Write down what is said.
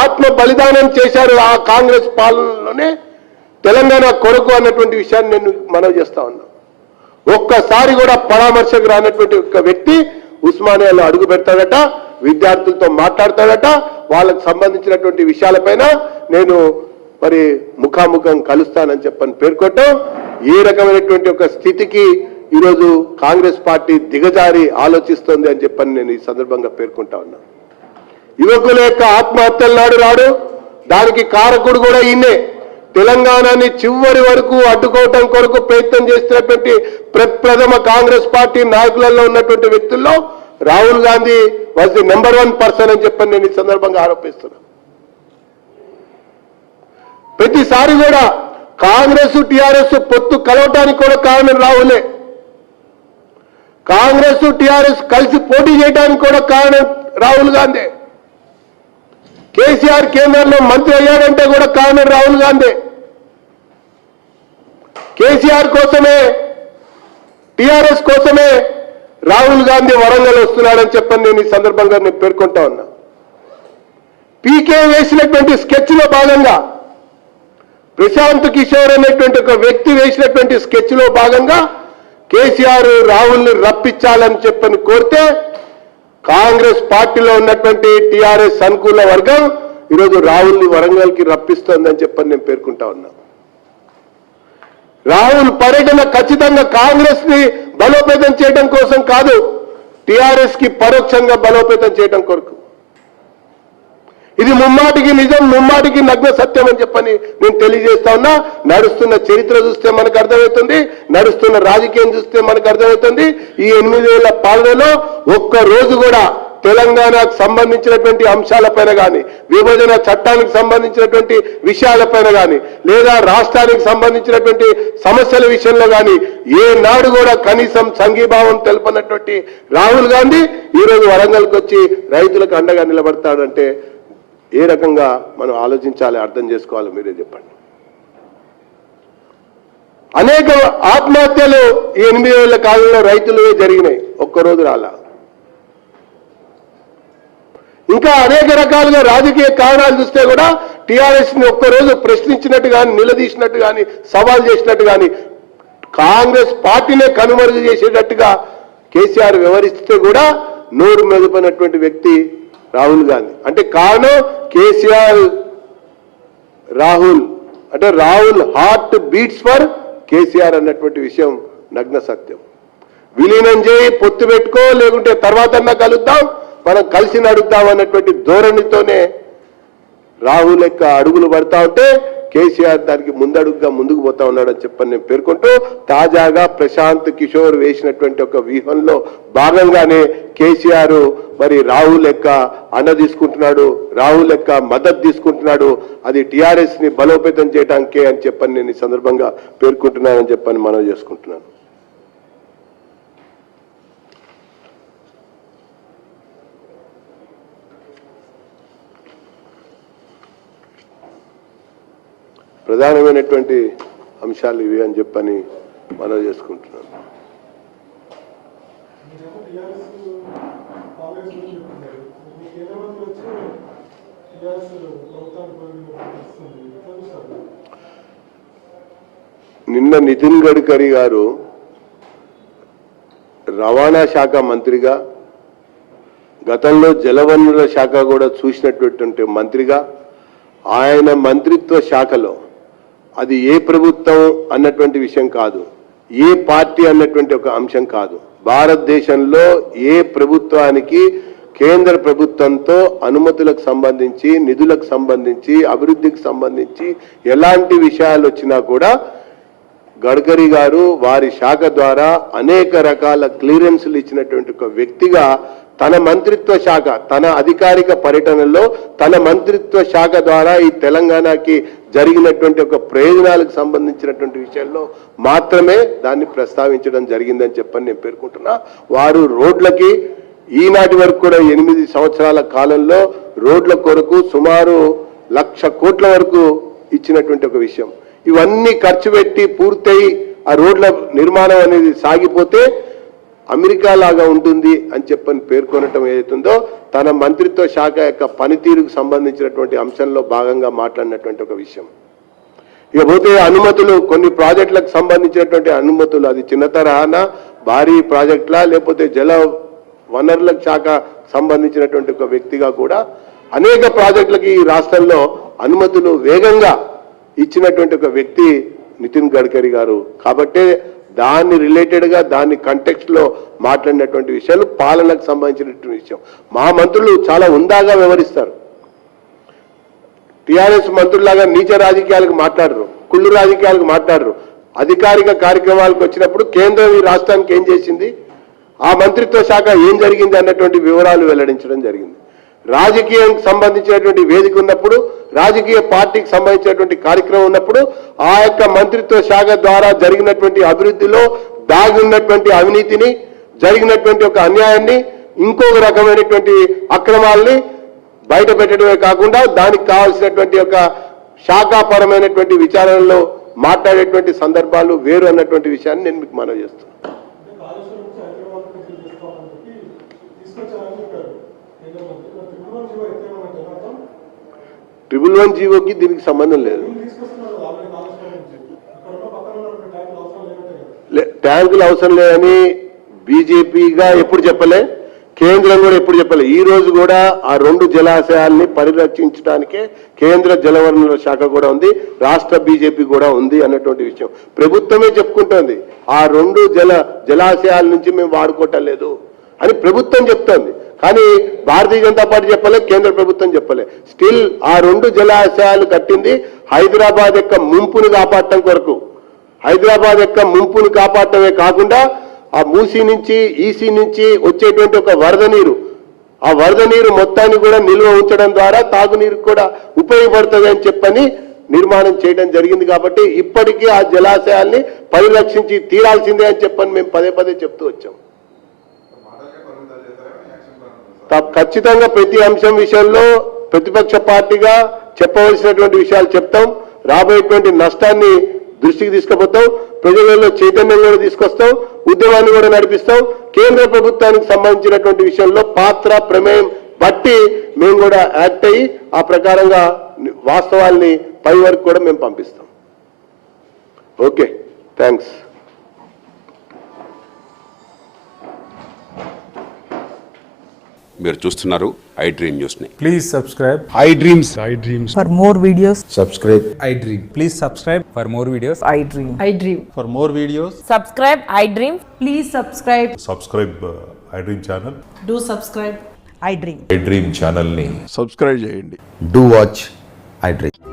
ఆత్మ బలిదానం చేశారు ఆ కాంగ్రెస్ పాలనలోనే తెలంగాణ కొరకు అన్నటువంటి విషయాన్ని నేను మనవి చేస్తా ఉన్నా. ఒక్కసారి కూడా పరామర్శకు రానటువంటి ఒక వ్యక్తి ఉస్మానియాలో అడుగు పెడతాడట, విద్యార్థులతో మాట్లాడతాడట, వాళ్ళకు సంబంధించినటువంటి విషయాలపైన నేను మరి ముఖాముఖం కలుస్తానని చెప్పని పేర్కొంటాం. ఏ రకమైనటువంటి ఒక స్థితికి ఈరోజు కాంగ్రెస్ పార్టీ దిగజారి ఆలోచిస్తోంది అని చెప్పని నేను ఈ సందర్భంగా పేర్కొంటా ఉన్నా. యువకుల యొక్క ఆత్మహత్యల నాడు రాడు, దానికి కారకుడు కూడా ఈయనే. తెలంగాణని చివరి వరకు అడ్డుకోవటం కొరకు ప్రయత్నం చేస్తున్నటువంటి ప్రప్రథమ కాంగ్రెస్ పార్టీ నాయకులలో ఉన్నటువంటి వ్యక్తుల్లో Rahul Gandhi was the number 1 person అని చెప్పని నేను ఈ సందర్భంగా ఆరోపిస్తున్నా. ప్రతిసారి కూడా కాంగ్రెస్ టీఆర్ఎస్ పొత్తు కలవటానికి కూడా కారణం రాహులే. కాంగ్రెస్ టీఆర్ఎస్ కలిసి పోటీ చేయడానికి కూడా కారణం రాహుల్ గాంధీ. కేసీఆర్ కేంద్రంలో మంత్రి అయ్యాడంటే కూడా కారణం రాహుల్ గాంధీ. కేసీఆర్ కోసమే, టీఆర్ఎస్ కోసమే రాహుల్ గాంధీ వరంగల్ వస్తున్నాడని చెప్పని నేను ఈ సందర్భంగా నేను పేర్కొంటా ఉన్నా. పీకే వేసినటువంటి స్కెచ్ లో భాగంగా, ప్రశాంత్ కిషోర్ అనేటువంటి ఒక వ్యక్తి వేసినటువంటి స్కెచ్ లో భాగంగా కేసీఆర్ రాహుల్ని రప్పించాలని చెప్పని కోరితే కాంగ్రెస్ పార్టీలో ఉన్నటువంటి టీఆర్ఎస్ అనుకూల వర్గం ఈరోజు రాహుల్ని వరంగల్కి రప్పిస్తోందని చెప్పని నేను పేర్కొంటా ఉన్నా. రాహుల్ పర్యటన ఖచ్చితంగా కాంగ్రెస్ ని బలోపేతం చేయడం కోసం కాదు, టీఆర్ఎస్ కి పరోక్షంగా బలోపేతం చేయడం కొరకు. ఇది ముమ్మాటికి నిజం, ముమ్మాటికి నగ్న సత్యం అని చెప్పని నేను తెలియజేస్తా ఉన్నా. నడుస్తున్న చరిత్ర చూస్తే మనకు అర్థమవుతుంది, నడుస్తున్న రాజకీయం చూస్తే మనకు అర్థమవుతుంది. ఈ 8 ఏళ్ల పాలనలో ఒక్క రోజు కూడా తెలంగాణకు సంబంధించినటువంటి అంశాలపైన కానీ, విభజన చట్టానికి సంబంధించినటువంటి విషయాలపైన కానీ, లేదా రాష్ట్రానికి సంబంధించినటువంటి సమస్యల విషయంలో కానీ ఏనాడు కూడా కనీసం సంఘీభావం తెలపనటువంటి రాహుల్ గాంధీ ఈరోజు వరంగల్కి వచ్చి రైతులకు అండగా నిలబడతాడంటే ఏ రకంగా మనం ఆలోచించాలి, అర్థం చేసుకోవాలి, మీరే చెప్పండి. అనేక ఆత్మహత్యలు ఈ 8 ఏళ్ల కాలంలో రైతులు జరిగినాయి, ఒక్కరోజు రాలా. ఇంకా అనేక రకాలుగా రాజకీయ కారణాలు చూస్తే కూడా టీఆర్ఎస్ ని ఒక్కరోజు ప్రశ్నించినట్టు కానీ, నిలదీసినట్టు కానీ, సవాల్ చేసినట్టు కానీ, కాంగ్రెస్ పార్టీనే కనుమరుగు చేసేటట్టుగా కేసీఆర్ వ్యవహరిస్తే కూడా నోరు మెదుపైనటువంటి వ్యక్తి రాహుల్ గాంధీ. అంటే కారణం కేసీఆర్, రాహుల్ అంటే Rahul heart beats for KCR అన్నటువంటి విషయం నగ్న సత్యం. విలీనం చేయి, పొత్తు పెట్టుకో, లేకుంటే తర్వాతన్నా కలుద్దాం, మనం కలిసి నడుద్దాం అన్నటువంటి ధోరణితోనే రాహుల్ యొక్క అడుగులు పడతా ఉంటే కేసీఆర్ దానికి ముందడుగుగా ముందుకు పోతా ఉన్నాడని చెప్పని నేను పేర్కొంటూ, తాజాగా ప్రశాంత్ కిషోర్ వేసినటువంటి ఒక వ్యూహంలో భాగంగానే కేసీఆర్ మరి రాహుల్ యొక్క అండ తీసుకుంటున్నాడు, రాహుల్ యొక్క మద్దతు తీసుకుంటున్నాడు. అది టీఆర్ఎస్ ని బలోపేతం చేయడానికే అని చెప్పని నేను ఈ సందర్భంగా పేర్కొంటున్నానని చెప్పని మనవి చేసుకుంటున్నాను. ప్రధానమైనటువంటి అంశాలు ఇవి అని చెప్పని మనవి చేసుకుంటున్నాను. నిన్న నితిన్ గడ్కరీ గారు రవాణా శాఖ మంత్రిగా, గతంలో జలవనరుల శాఖ కూడా చూసినటువంటి మంత్రిగా, ఆయన మంత్రిత్వ శాఖలో అది ఏ ప్రభుత్వం అన్నటువంటి విషయం కాదు, ఏ పార్టీ అన్నటువంటి ఒక అంశం కాదు, భారతదేశంలో ఏ ప్రభుత్వానికి కేంద్ర ప్రభుత్వంతో అనుమతులకు సంబంధించి, నిధులకు సంబంధించి, అభివృద్ధికి సంబంధించి ఎలాంటి విషయాలు వచ్చినా కూడా గడ్కరీ గారు వారి శాఖ ద్వారా అనేక రకాల క్లియరెన్స్లు ఇచ్చినటువంటి ఒక వ్యక్తిగా తన మంత్రిత్వ శాఖ, తన అధికారిక పర్యటనలో తన మంత్రిత్వ శాఖ ద్వారా ఈ తెలంగాణకి జరిగినటువంటి ఒక ప్రయోజనాలకు సంబంధించినటువంటి విషయాల్లో మాత్రమే దాన్ని ప్రస్తావించడం జరిగిందని చెప్పని నేను పేర్కొంటున్నా. వారు రోడ్లకి ఈనాటి వరకు కూడా 8 సంవత్సరాల కాలంలో రోడ్ల కొరకు సుమారు 1,00,000 కోట్ల వరకు ఇచ్చినటువంటి ఒక విషయం. ఇవన్నీ ఖర్చు పెట్టి పూర్తయి ఆ రోడ్ల నిర్మాణం అనేది సాగిపోతే అమెరికా లాగా ఉంటుంది అని చెప్పని పేర్కొనటం ఏదైతుందో తన మంత్రిత్వ శాఖ యొక్క పనితీరుకు సంబంధించినటువంటి అంశంలో భాగంగా మాట్లాడినటువంటి ఒక విషయం. ఇకపోతే అనుమతులు, కొన్ని ప్రాజెక్టులకు సంబంధించినటువంటి అనుమతులు, అది చిన్న తరహాన భారీ ప్రాజెక్టులా లేకపోతే జల వనరుల శాఖ సంబంధించినటువంటి ఒక వ్యక్తిగా కూడా అనేక ప్రాజెక్టులకి ఈ రాష్ట్రంలో అనుమతులు వేగంగా ఇచ్చినటువంటి ఒక వ్యక్తి నితిన్ గడ్కరీ గారు. కాబట్టే దాన్ని రిలేటెడ్గా దాన్ని కంటెక్స్ట్లో మాట్లాడినటువంటి విషయాలు పాలనకు సంబంధించినటువంటి విషయం. మా మంత్రులు చాలా ఉందాగా వ్యవహరిస్తారు. టీఆర్ఎస్ మంత్రులాగా నీచ రాజకీయాలకు మాట్లాడరు, కుళ్ళు రాజకీయాలకు మాట్లాడరు. అధికారిక కార్యక్రమాలకు వచ్చినప్పుడు కేంద్రం ఈ రాష్ట్రానికి ఏం చేసింది, ఆ మంత్రిత్వ శాఖ ఏం జరిగింది అన్నటువంటి వివరాలు వెల్లడించడం జరిగింది. రాజకీయానికి సంబంధించినటువంటి వేదిక ఉన్నప్పుడు, రాజకీయ పార్టీకి సంబంధించినటువంటి కార్యక్రమం ఉన్నప్పుడు ఆ యొక్క మంత్రిత్వ శాఖ ద్వారా జరిగినటువంటి అభివృద్ధిలో దాగి ఉన్నటువంటి అవినీతిని, జరిగినటువంటి ఒక అన్యాయాన్ని, ఇంకొక రకమైనటువంటి అక్రమాలని బయట పెట్టడమే కాకుండా దానికి కావాల్సినటువంటి ఒక శాఖాపరమైనటువంటి విచారణలో మాట్లాడేటువంటి సందర్భాలు వేరు అన్నటువంటి విషయాన్ని నేను మీకు మనవి చేస్తున్నాను. ట్రిపుల్ 1 జీవోకి దీనికి సంబంధం లేదు. ట్యాంకులు అవసరం లేదని బీజేపీగా ఎప్పుడు చెప్పలే, కేంద్రం కూడా ఎప్పుడు చెప్పలే. ఈ రోజు కూడా ఆ 2 జలాశయాల్ని పరిరక్షించడానికే కేంద్ర జలవనరుల శాఖ కూడా ఉంది, రాష్ట్ర బీజేపీ కూడా ఉంది అన్నటువంటి విషయం ప్రభుత్వమే చెప్పుకుంటోంది. ఆ 2 జలాశయాల నుంచి మేము వాడుకోవటం లేదు అని ప్రభుత్వం చెప్తోంది. కానీ భారతీయ జనతా పార్టీ చెప్పలే, కేంద్ర ప్రభుత్వం చెప్పలే. స్టిల్ ఆ 2 జలాశయాలు కట్టింది హైదరాబాద్ యొక్క ముంపును కాపాడటం కొరకు. హైదరాబాద్ యొక్క ముంపును కాపాడటమే కాకుండా ఆ మూసీ నుంచి, ఈసీ నుంచి వచ్చేటువంటి ఒక వరద నీరు, ఆ వరద నీరు మొత్తాన్ని కూడా నిల్వ ఉంచడం ద్వారా తాగునీరు కూడా ఉపయోగపడుతుంది అని చెప్పని నిర్మాణం చేయడం జరిగింది. కాబట్టి ఇప్పటికీ ఆ జలాశయాల్ని పరిరక్షించి తీరాల్సిందే అని చెప్పని మేము పదే పదే చెప్తూ వచ్చాం. ఖచ్చితంగా ప్రతి అంశం విషయంలో ప్రతిపక్ష పార్టీగా చెప్పవలసినటువంటి విషయాలు చెప్తాం. రాబోయేటువంటి నష్టాన్ని దృష్టికి తీసుకుపోతాం, ప్రజలలో చైతన్యం కూడా తీసుకొస్తాం, ఉద్యమాన్ని కూడా నడిపిస్తాం. కేంద్ర ప్రభుత్వానికి సంబంధించినటువంటి విషయంలో పాత్ర ప్రమేయం బట్టి మేము కూడా యాక్ట్ అయ్యి ఆ ప్రకారంగా వాస్తవాల్ని పై వరకు కూడా మేము పంపిస్తాం. Okay, thanks. మీరు చూస్తున్నారు ఐ డ్రీమ్ న్యూస్ ని. Please subscribe I dreams. For more videos, subscribe I Dream. Please subscribe for more videos. I dream. I dream. for more videos. Subscribe, I dream. Please subscribe. Subscribe I dream channel. Do subscribe. I dream. I dream ఛానల్ని subscribe చేయండి. Do watch I Dream.